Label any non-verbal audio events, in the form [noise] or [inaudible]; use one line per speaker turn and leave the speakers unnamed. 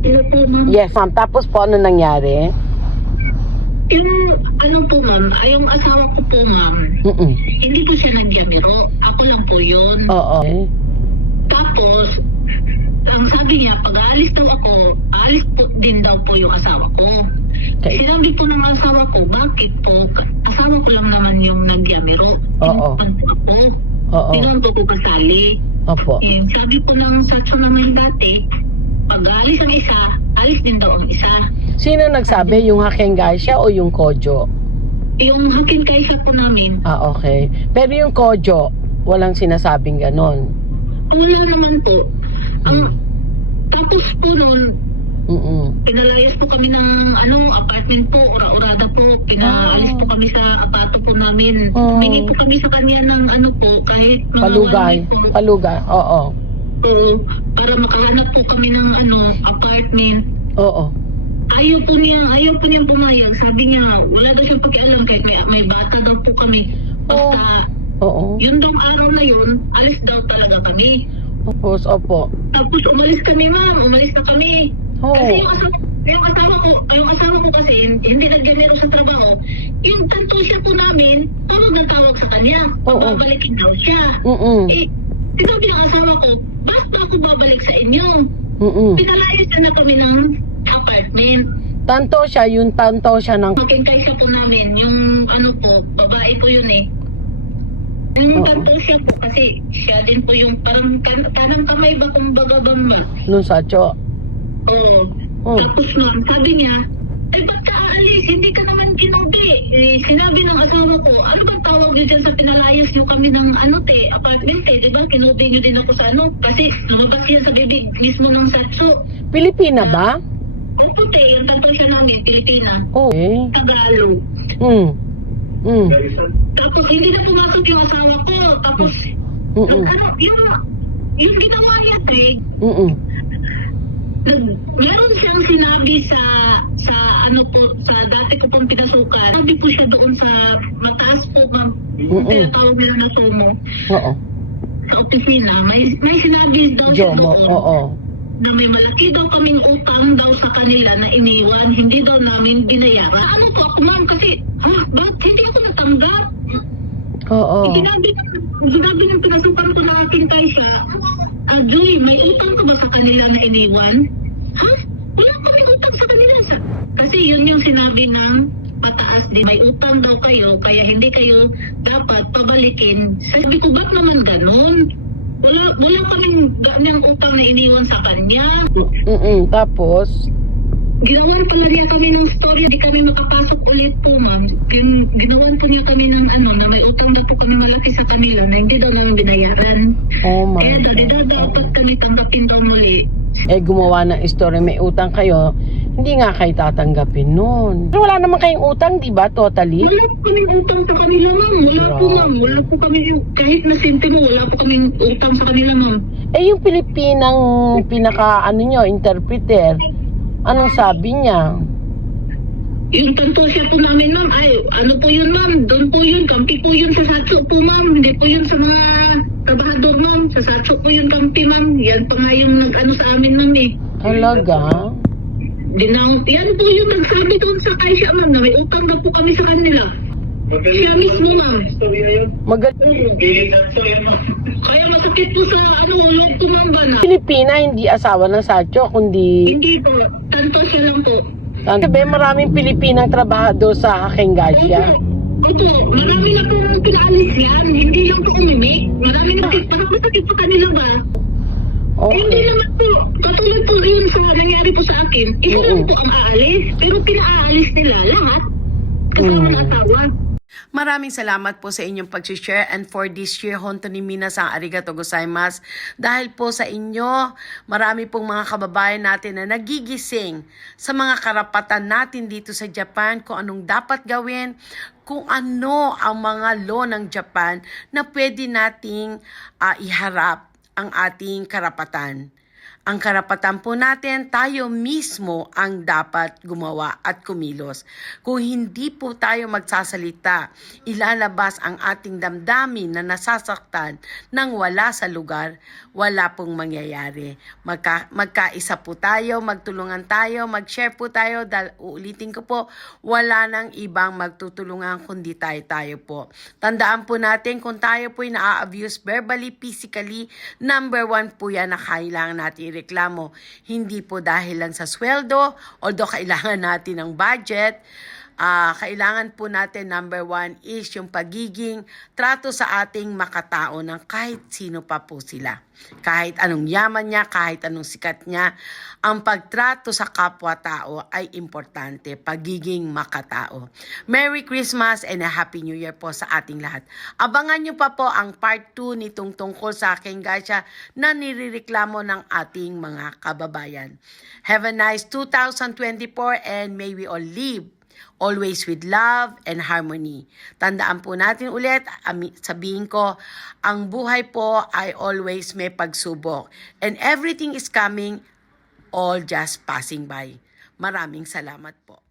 Hello po, ma'am.
Yes, ma'am. Tapos po, ano nangyari?
Yung, ano po, ma'am, ay yung asawa ko po, ma'am,
Mm-mm.
hindi po siya nagyamiro. Ako lang po yun.
Oo.
Tapos, ang sabi niya, pag aalis daw ako, aalis po din daw po yung asawa ko.
Okay.
Sinabi po ng asawa ko, bakit po? Asawa ko lang naman yung nagyamiro.
Oo.
Po ako.
Oo.
Tinutupan po ko kasali.
Opo.
Eh, sabi po ng satso naman dati, pag aalis ang isa, alis din daw ang isa.
Sino nagsabi? Yung Hakengai siya o yung Kojo?
Yung hakin kaisa po namin,
Ah, okay. Pero yung Kojo, walang sinasabing ganon.
wala naman po. Ang,
Hmm.
tapos po noon,
Mm-mm.
pinalayas po kami ng ano, apartment po, ora-orada po. Pinaalis
Ah.
po kami sa apato po namin.
Oh.
Humingi po kami sa kanya ng ano po, kahit mga
Palugay.
one week po.
Palugay. Oo.
Oo, para makahanap po kami ng ano, apartment.
Oo.
Ayaw po niya, ayaw po niya pumayag. Sabi niya, wala daw siyang pakialam kahit may, may bata daw po kami.
Oh.
Basta,
Oo.
yun daw araw na yun, alis daw talaga kami.
Tapos, opo.
Tapos umalis kami ma'am, umalis na kami.
Oo.
Kasi yung asawa, yung asawa ko, yung asawa ko kasi hindi naggamero sa trabaho. Yung tanto siya po namin, tawag na tawag sa kanya.
Oo.
Babalikin daw siya.
Mm-mm.
Eh, sinabi ng ko, basta ako babalik sa inyo.
Mm-mm.
Pinalayas na na kami ng apartment.
Tanto siya, yung tanto siya ng...
Magkingkay siya po namin, yung ano po, babae po yun eh. Yung
Oo.
tanto siya po kasi siya din po yung parang kan, kanang kamay ba kung baga ba ma.
Nung sacho.
Oo.
Oh.
Tapos ma'am, sabi niya, ay ba't ka aalis? Hindi ka naman kinubi. Eh, sinabi ng asawa ko, ano tawag niyo dyan sa pinalayas niyo kami ng ano te, apartment te, di ba? Kinubi niyo din ako sa ano, kasi lumabas yan sa bibig mismo ng satso.
Pilipina ba?
Opo te, yung tanto siya namin, Pilipina.
Okay.
Tagalog.
Mm. Mm.
Tapos hindi na pumasok yung asawa ko. Tapos,
Mm-mm.
ano, yung, yung ginawa niya te,
Mm-mm. [clears throat]
meron siyang sinabi sa sa ano po sa dati ko pong pinasukan. Sabi po siya doon sa mataas po ma'am.
Mm-mm.
Tinatawag nila na sumo
Oo.
sa opisina. May may sinabi daw siya
Jomo.
doon
Oo.
na may malaki daw kaming utang daw sa kanila na iniwan. Hindi daw namin binayaran. Ano po ako ma'am kasi ha, bakit hindi ako natanggap?
Oo.
Sinabi, sinabi ng pinasukan ko na akin kay siya, ah, Joy, may utang ka ba sa kanila na iniwan? Ha? Wala kaming utang sa kanila. Sa, kasi yun yung sinabi ng pataas din. May utang daw kayo, kaya hindi kayo dapat pabalikin. Sabi ko, ba't naman ganun? Wala, wala kaming ganyang utang na iniwan sa kanya.
Mm-mm. Tapos,
Ginawan pala niya kami ng story, hindi kami makapasok ulit po, ma'am. Gin- Ginawan po niya kami ng ano, na may utang daw po kami malaki sa kanila na hindi daw namin binayaran.
Oh my
daw
God.
dapat
Oo.
kami tanggapin daw muli.
Eh, gumawa ng story, may utang kayo, hindi nga kayo tatanggapin nun. Pero wala naman kayong utang, di ba? Totally?
Wala po kaming utang sa kanila, ma'am. Wala po,
Grabe.
ma'am. Wala po kami, kahit na sentimo, wala po kaming utang sa kanila, ma'am.
Eh, yung Pilipinang pinaka, ano nyo, interpreter, anong sabi niya?
Yung tanto siya po namin, ma'am, ay, ano po yun, ma'am? Doon po yun, kampi po yun sa Satso po, ma'am. Hindi po yun sa mga trabahador, ma'am. Sa Satso po yun, kampi, ma'am. Yan pa nga yung nag-ano sa amin, ma'am, eh.
Talaga?
Dinaw, yan po yung nagsabi doon sa Kaisha, ma'am, na may utang na po kami sa kanila. Siya mismo, ma'am.
Magal
Oo. Kaya masakit po sa, ano, loob ko, ma'am, ba na?
Pilipina, hindi asawa ng Sacho, kundi...
Hindi po. Tanto siya lang po.
Sabi, maraming Pilipinang trabahado sa Hakengasya.
Opo, marami na pong pinaalis yan. Hindi lang po umimik. Marami na masakit pa kanila ba? Eh, hindi
Okay.
naman po. Katulad po yun sa nangyari po sa akin. Isa lang
Oo.
po ang aalis. Pero pinaalis nila lahat. Kasama
Mm.
ng asawa.
Maraming salamat po sa inyong pag-share and for this year, honto ni Mina sa arigato gozaimasu. Dahil po sa inyo, marami pong mga kababayan natin na nagigising sa mga karapatan natin dito sa Japan, kung anong dapat gawin, kung ano ang mga law ng Japan na pwede nating ah, iharap ang ating karapatan. Ang karapatan po natin, tayo mismo ang dapat gumawa at kumilos. Kung hindi po tayo magsasalita, ilalabas ang ating damdamin na nasasaktan nang wala sa lugar, wala pong mangyayari. Magka, magkaisa po tayo, magtulungan tayo, mag-share po tayo, dahil uulitin ko po, wala nang ibang magtutulungan kundi tayo tayo po. Tandaan po natin kung tayo po ay na-abuse verbally, physically, number one po yan na kailangan natin ireklamo. Hindi po dahil lang sa sweldo, although kailangan natin ng budget, Ah, kailangan po natin number one is yung pagiging trato sa ating makatao ng kahit sino pa po sila. Kahit anong yaman niya, kahit anong sikat niya, ang pagtrato sa kapwa-tao ay importante, pagiging makatao. Merry Christmas and a Happy New Year po sa ating lahat. Abangan niyo pa po ang part 2 nitong tungkol sa aking gasya na nirireklamo ng ating mga kababayan. Have a nice 2024 and may we all live always with love and harmony. Tandaan po natin ulit, sabihin ko, ang buhay po ay always may pagsubok. And everything is coming, all just passing by. Maraming salamat po.